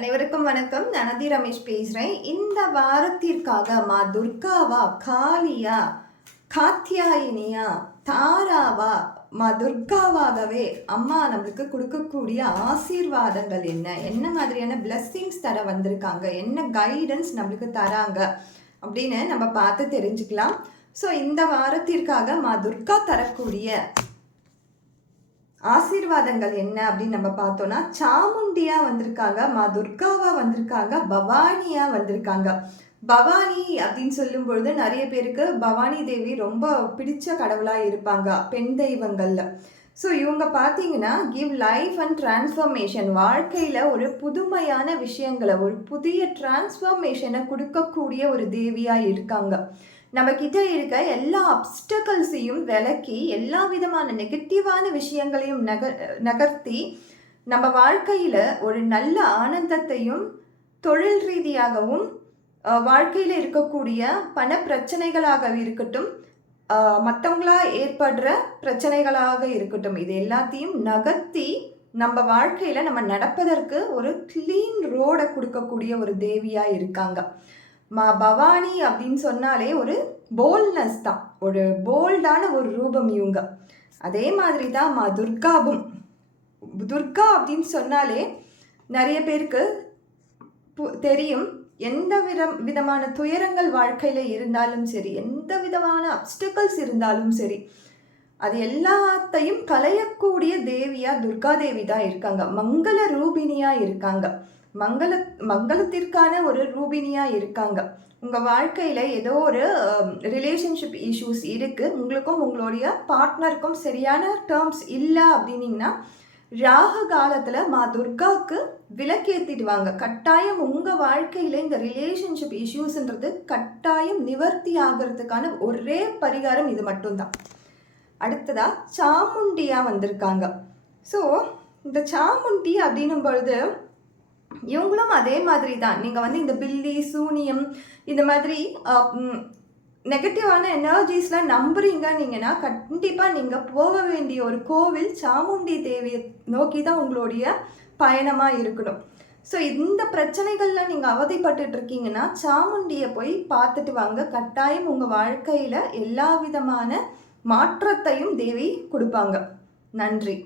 அனைவருக்கும் வணக்கம். நான் நதி ரமேஷ் பேசுகிறேன். இந்த வாரத்திற்காக மா துர்காவா, காளியா, காத்தியாயினியா, தாராவா, மா துர்காவாகவே அம்மா நம்மளுக்கு கொடுக்கக்கூடிய ஆசீர்வாதங்கள் என்ன, என்ன மாதிரியான பிளெஸ்ஸிங்ஸ் தர வந்திருக்காங்க, என்ன கைடன்ஸ் நம்மளுக்கு தராங்க அப்படின்னு நம்ம பார்த்து தெரிஞ்சுக்கலாம். ஸோ இந்த வாரத்திற்காக மா துர்கா தரக்கூடிய ஆசீர்வாதங்கள் என்ன அப்படின்னு நம்ம பார்த்தோம்னா, சாமுண்டியா வந்திருக்காங்க, மா துர்காவா வந்திருக்காங்க, பவானியா வந்திருக்காங்க. பவானி அப்படின்னு சொல்லும் பொழுது நிறைய பேருக்கு பவானி தேவி ரொம்ப பிடிச்ச கடவுளாக இருப்பாங்க பெண் தெய்வங்கள்ல. ஸோ இவங்க பார்த்தீங்கன்னா கிவ் லைஃப் அண்ட் டிரான்ஸ்ஃபர்மேஷன், வாழ்க்கையில் ஒரு புதுமையான விஷயங்களை, ஒரு புதிய டிரான்ஸ்ஃபர்மேஷனை கொடுக்கக்கூடிய ஒரு தேவியாக இருக்காங்க. நம்ம கிட்ட இருக்க எல்லா அப்டக்கல்ஸையும் விலக்கி எல்லா விதமான நெகட்டிவான விஷயங்களையும் நகர்த்தி நம்ம வாழ்க்கையில் ஒரு நல்ல ஆனந்தத்தையும் தொழில் ரீதியாகவும் வாழ்க்கையில் இருக்கக்கூடிய பண பிரச்சனைகளாக இருக்கட்டும், மற்றவங்களா ஏற்படுற பிரச்சனைகளாக இருக்கட்டும், இது எல்லாத்தையும் நகர்த்தி நம்ம வாழ்க்கையில் நம்ம நடப்பதற்கு ஒரு கிளீன் ரோடை கொடுக்கக்கூடிய ஒரு தேவியாக இருக்காங்க. மா பவானி அப்படின்னு சொன்னாலே ஒரு போல்ட்னஸ் தான், ஒரு போல்டான ஒரு ரூபம் இவங்க. அதே மாதிரி தான் மா துர்காவும். துர்கா அப்படின்னு சொன்னாலே நிறைய பேருக்கு தெரியும், எந்த விதமான துயரங்கள் வாழ்க்கையில் இருந்தாலும் சரி, எந்த விதமான அப்டக்கல்ஸ் இருந்தாலும் சரி, அது எல்லாத்தையும் களையக்கூடிய தேவியா துர்கா தேவி தான் இருக்காங்க. மங்கள ரூபினியா இருக்காங்க, மங்களத்திற்கான ஒரு ரூபினியா இருக்காங்க. உங்கள் வாழ்க்கையில் ஏதோ ஒரு ரிலேஷன்ஷிப் இஷ்யூஸ் இருக்குது, உங்களுக்கும் உங்களுடைய பார்ட்னருக்கும் சரியான டேர்ம்ஸ் இல்லை அப்படின்னீங்கன்னா, ராகு காலத்தில் மா துர்காவுக்கு விளக்கேற்றிடுவாங்க. கட்டாயம் உங்கள் வாழ்க்கையில் இந்த ரிலேஷன்ஷிப் இஷ்யூஸ்ன்றது கட்டாயம் நிவர்த்தி ஆகிறதுக்கான ஒரே பரிகாரம் இது மட்டும்தான். அடுத்ததாக சாமுண்டியா வந்திருக்காங்க. ஸோ இந்த சாமுண்டி அப்படின்னும் பொழுது இவங்களும் அதே மாதிரி தான். நீங்கள் இந்த பில்லி, சூனியம், இந்த மாதிரி நெகட்டிவான எனர்ஜிஸ்லாம் நம்புறீங்கன்னீங்கன்னா கண்டிப்பாக நீங்கள் போக வேண்டிய ஒரு கோவில் சாமுண்டி தேவியை நோக்கி தான் உங்களுடைய பயணமாக இருக்கணும். ஸோ இந்த பிரச்சனைகள்லாம் நீங்கள் அவதிப்பட்டு இருக்கீங்கன்னா சாமுண்டியை போய் பார்த்துட்டு வாங்க. கட்டாயம் உங்கள் வாழ்க்கையில் எல்லா விதமான மாற்றத்தையும் தேவி கொடுப்பாங்க. நன்றி.